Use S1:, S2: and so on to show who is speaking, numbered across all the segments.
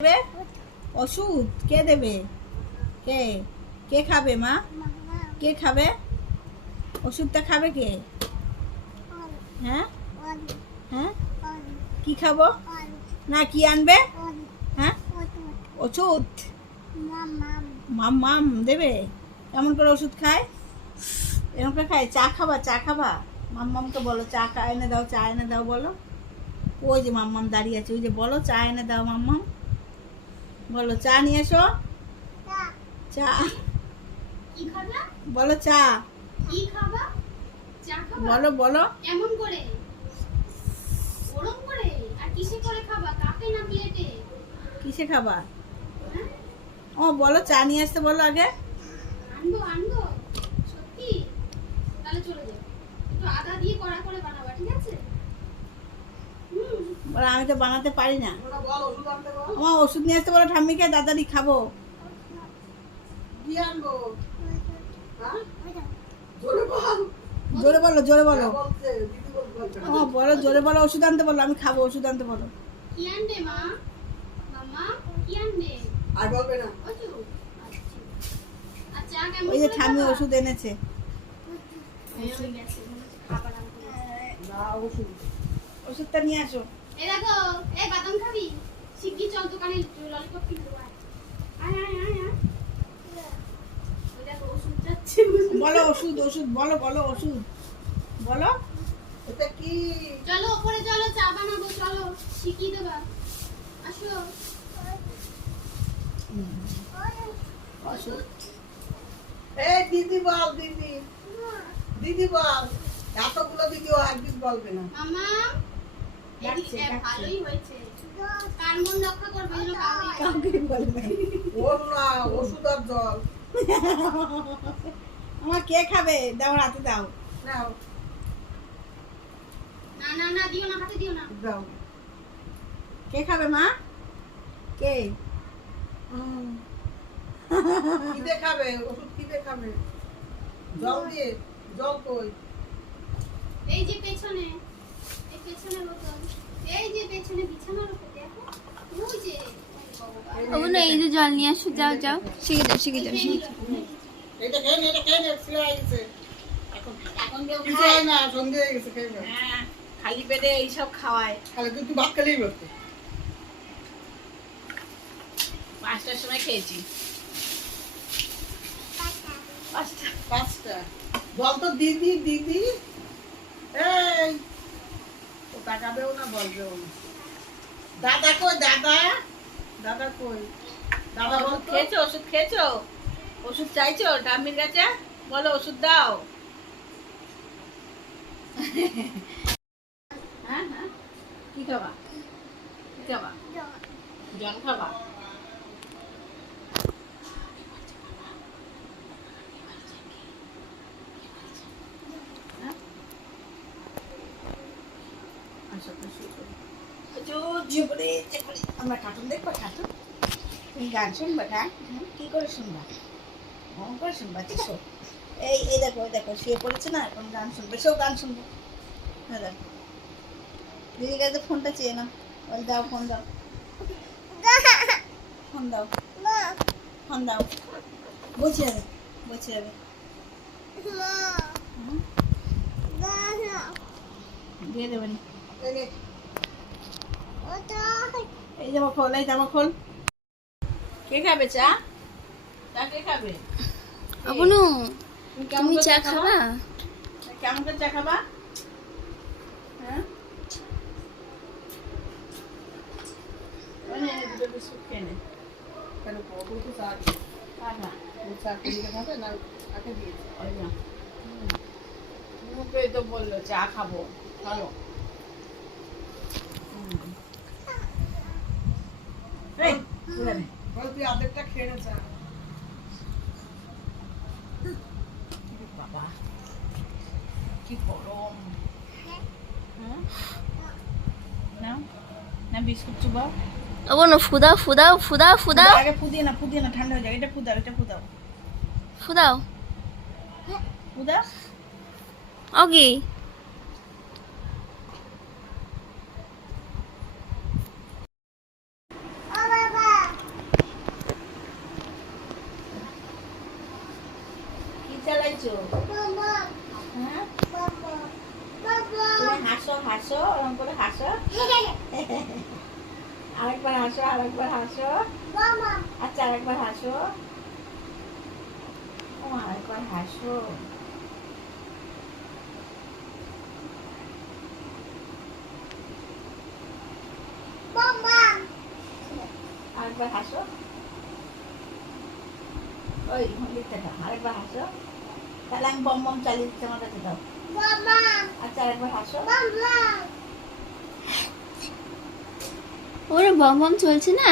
S1: দেবে? ওষুধ? কে দেবে? কে? কে খাবে, মা? কে খাবে? ওষুধটা খাবে কে? হ্যাঁ? হ্যাঁ? কি খাব? না, কি আনবে? হ্যাঁ? ওষুধ? মাম মাম দেবে? কেমন করে ওষুধ খায়? এরকম করে খায়? চা খাবা চা খাবা? মাম, মামকে বলো, চা এনে দাও, চা এনে দাও, বলো। ওই যে মাম মাম দাঁড়িয়ে আছে, ওই যে বলো, চা এনে দাও, মাম মাম। বলো চা নিয়ে এসো। চা।
S2: কি খাবা?
S1: বলো চা।
S2: কি খাবা? চা খাবা?
S1: বলো বলো।
S2: কেমন করে? করে? আর কিসে করে খাবা? কাপে না প্লেটে?
S1: কিসে খাবা?
S2: হ্যাঁ?
S1: ও বলো চা নিয়ে আসতে বলো আগে।
S2: আনব আনব। সত্যি? তাহলে চলে যাও। একটু আদা দিয়ে কড়া করে বানাবা ঠিক আছে?
S1: বলো আমি তো বানাতে পারি না। আমার ওষুধ নিয়ে আসতে বলো ঠাম্মিকে দাদারি খাব। জোরে বলো। জোরে বলো ও বলো জোরে বলো ওষুধ আনতে বলো আমি খাব ওষুধ আনতে বলো।
S2: আচ্ছা কেমন
S1: ওই যে ঠাম্মি ওষুধ এনেছে।
S3: ওষুধ।
S1: ওষুধটা নিয়ে আসো।
S2: এ দেখো এ বাদাম খাবি? চল দোকানে ললিপপ কিনবো
S1: বলো ওষুধ ওষুধ বলো বলো ওষুধ। বলো
S3: এটা কি?
S2: চলো ওপরে চলো চা বানাবো চলো শিখিয়ে দেবা। আসো।
S3: এই দিদি বল দিদি। দিদি বল এতগুলো দিদি ও একদিন বলবে না।
S2: মামা
S1: আমার কে খাবে? দাও হাতে দাও।
S2: না না না দিও না হাতে দিও না।
S3: দাও।
S1: কে খাবে মা? কে?
S3: কি দেখাবে ওষুধ কি দেখাবে জল দিয়ে জল কই?
S2: এই যে পেছনে।
S4: না এই যে জল নিয়ে আসো যাও যাও। শিখে যাও শিখে যাও শিখে যাও।
S3: এটা খেয়ে এটা খেয়ে নে গেছে এখন
S1: এখন কেউ
S3: কিছু
S1: খায়
S3: হয় না। সন্ধে হয়ে গেছে খেয়ে
S1: হ্যাঁ খালি পেটে এইসব খাওয়ায়।
S3: তাহলে কিন্তু ভাত খেলেই বলতে
S1: পাঁচটার সময় খেয়েছি। পাঁচটা।
S3: পাঁচটা। বল তো দিদি দিদি। এই তাকাবেও না বলবেও না। দাদা কই দাদা? দাদা কই? দাদা বল
S1: ওষুধ খেয়েছো ওষুধ খেয়েছো? ওষুধ চাইছো ডাম্মির কাছে? বলো ওষুধ দাও। হ্যাঁ হ্যাঁ। কি খাবা? কি খাবা? জল খাবা হ্যাঁ? আসো, আসো, আসো। জোর ঝুপড়ে ঝুপড়ে আমরা কার্টুন দেখব কার্টুন তুমি গান শুনবা গান? কি করে শুনবা? মন করে শুনবা কিসো এই এই দেখো দেখো শুয়ে পড়েছে না এখন গান শুনবে সেও গান শুনবে। হ্যাঁ দেখো। দিদির কাছে ফোনটা চেয়ে না ওই দাও ফোন দাও। ফোন দাও। ফোন দাও। বসে যাবে বসে যাবে। দিয়ে দেবেন
S3: এই
S1: জামা খোল এই জামা খোল কে খাবে চা? চা কে খাবে?
S4: আপনু
S1: তুমি কেমন
S4: তুমি
S1: করে
S4: চা খাবা?
S1: কেমন করে চা খাবা? হ্যাঁ? দুটো বিস্কুট খেয়ে নে।
S3: কেন ও তো চা খায়। ও চা খেয়ে খাবে না কাকে দিয়েছে
S1: ওই না। মুখে তো বলল চা খাব। চলো এই তুলে নে।
S3: বল তুই অর্ধেকটা খেয়ে নে চা
S1: বাবা কি গরম। হ্যাঁ? না? বিস্কুট চুবাও।
S4: আপনু ফুদাও ফুদাও ফুদাও ফুদাও।
S1: আগে ফুদিয়ে না ফুদিয়ে না ঠান্ডা হয়ে যাবে এটা ফুদাও এটা ফুদাও।
S4: ফুদাও।
S1: ফুদাও?
S4: ওকে
S1: খেয়েছো হ্যাঁ হাসো হাসো ওরকম করে হাসো। আরেকবার হাসো আরেকবার হাসো। আচ্ছা আরেকবার হাসো। ও, আরেকবার হাসো। আরেকবার হাসো। ওই লিখতেটা আরেকবার হাসো। তাহলে আমি বম বম চালিয়ে দিচ্ছি আমার কাছে দাও। আচ্ছা আরেকবার হাসো।
S4: ওরে বম বম চলছে না?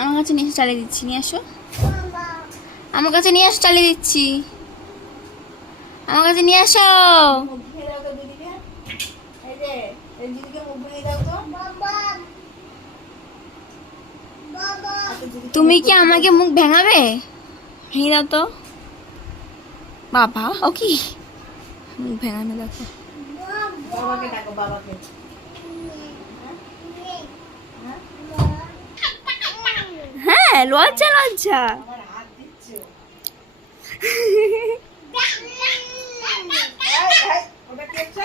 S4: আমার কাছে নিয়ে চালিয়ে দিচ্ছি নিয়ে আসো। আমার কাছে নিয়ে আসো চালিয়ে দিচ্ছি। আমার কাছে নিয়ে আসো।
S1: আচ্ছা,
S4: তুমি কি আমাকে মুখ ভেঙাবে? ভেঙে দাও তো। বাবা? ও কি? মুখ ভেঙানো দেখো।
S1: দাও। বাবাকে ডাকো বাবাকে। হ্যাঁ
S4: হ্যাঁ লজ্জা। লজ্জা
S3: আমার হাত দিচ্ছে ও।
S1: এই, এই, ওটা কি হচ্ছে?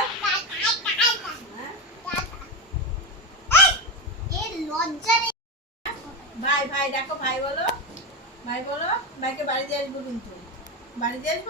S1: ভাই ভাই ডাকো ভাই বলো ভাই বলো ভাইকে বাড়ি দিয়ে আসব কিন্তু বাড়ি দিয়ে আসব?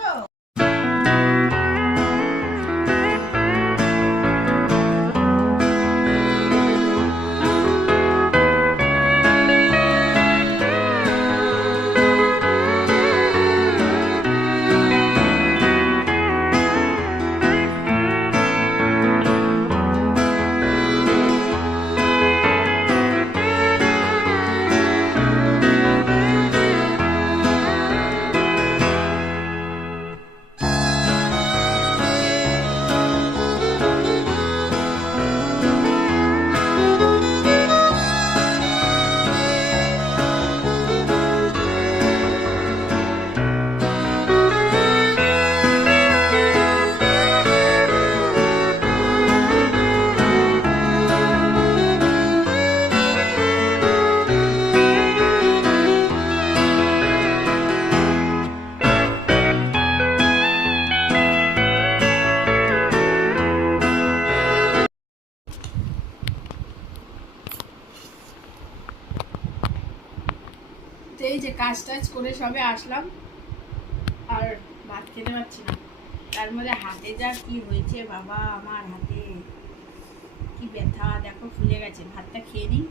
S1: কাজ টাজ করে সবে আসলাম। আর ভাত খেতে পারছি না। তার মধ্যে হাতে যা কি হয়েছে বাবা, আমার হাতে। কি ব্যথা, দেখো ফুলে গেছে। ভাতটা খেয়ে নিই।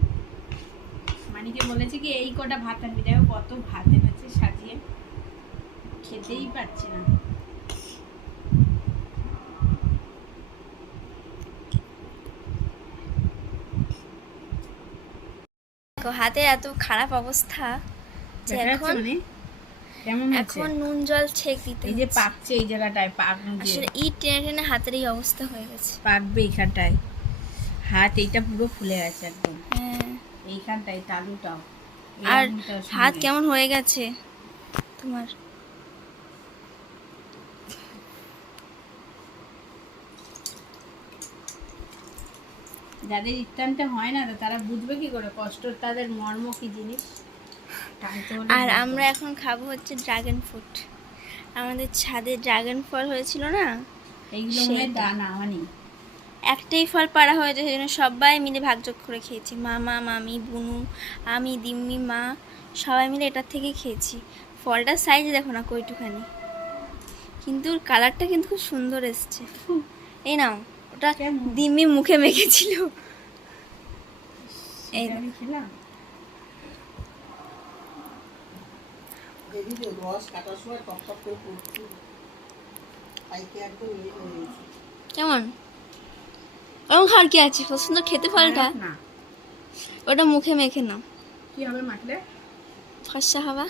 S1: মানিকে বলেছে কি, এই কটা ভাত আনবি। দেখো কত ভাত এনেছে সাজিয়ে। খেতেই পাচ্ছি না।
S4: হাতে এত খারাপ অবস্থা। যে
S1: যাচ্ছে
S4: এখন?
S1: হচ্ছে?
S4: এখন নুন জল ছেক দিতে
S1: এই যে পাকছে এই জায়গাটায় পাক
S4: আসলে টেনে টেনে হাতের এই অবস্থা হয়ে গেছে।
S1: পাকবে এইখানটায়। হাত এইটা পুরো ফুলে গেছে একদম।
S4: হ্যাঁ।
S1: এইখানটায় তালুটাও।
S4: আর হাত কেমন হয়ে গেছে? তোমার।
S1: যাদের ইত্যান্তে হয় না তারা বুঝবে কি করে? কষ্ট তাদের মর্ম কি জিনিস?
S4: আর আমরা এখন খাব হচ্ছে ড্রাগন ফ্রুট আমাদের ছাদে ড্রাগন ফল হয়েছিল না? একটাই ফল পাড়া হয়েছে সেই জন্য সবাই মিলে ভাগযোগ করে খেয়েছি। মামা মামি বুনু আমি দিম্মি মা সবাই মিলে এটার থেকে খেয়েছি। ফলটার সাইজ দেখো না কইটুখানি কিন্তু কালারটা কিন্তু খুব সুন্দর এসছে। এই নাও ওটা? দিম্মি মুখে মেখেছিল। এই
S1: খেলাম?
S3: দেখি যে রস কাটার সময় টপ টপ করে পড়ছি। পাইকে একদম
S4: কেমন? ওরকম খাওয়ার কি আছে? কত সুন্দর খেতে ফলটা
S1: না।
S4: ওটা মুখে মেখে নাও।
S1: কি হবে মাখলে
S4: ফর্সা হবা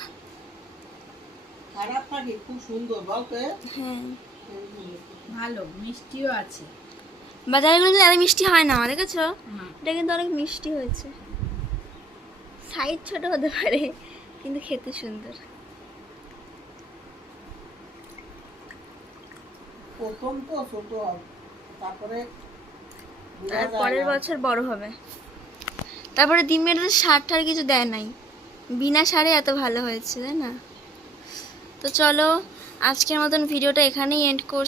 S3: খারাপ নাকি? খুব সুন্দর বলতে
S4: হ্যাঁ।
S1: ভালো মিষ্টিও আছে।
S4: বাজারগুলো কিন্তু এত মিষ্টি হয় না দেখেছ?
S1: না
S4: এটা কিন্তু অনেক মিষ্টি হয়েছে। সাইজ ছোট হতে পারে কিন্তু খেতে সুন্দর।
S3: প্রথম তো ছোট। হবে তারপরে
S4: আর পরের বছর বড় হবে। তারপরে দিমের সার টার কিছু দেয় নাই। বিনা সারে এত ভালো হয়েছে তাই না? তো চলো আজকের মতন ভিডিওটা এখানেই এন্ড করছি।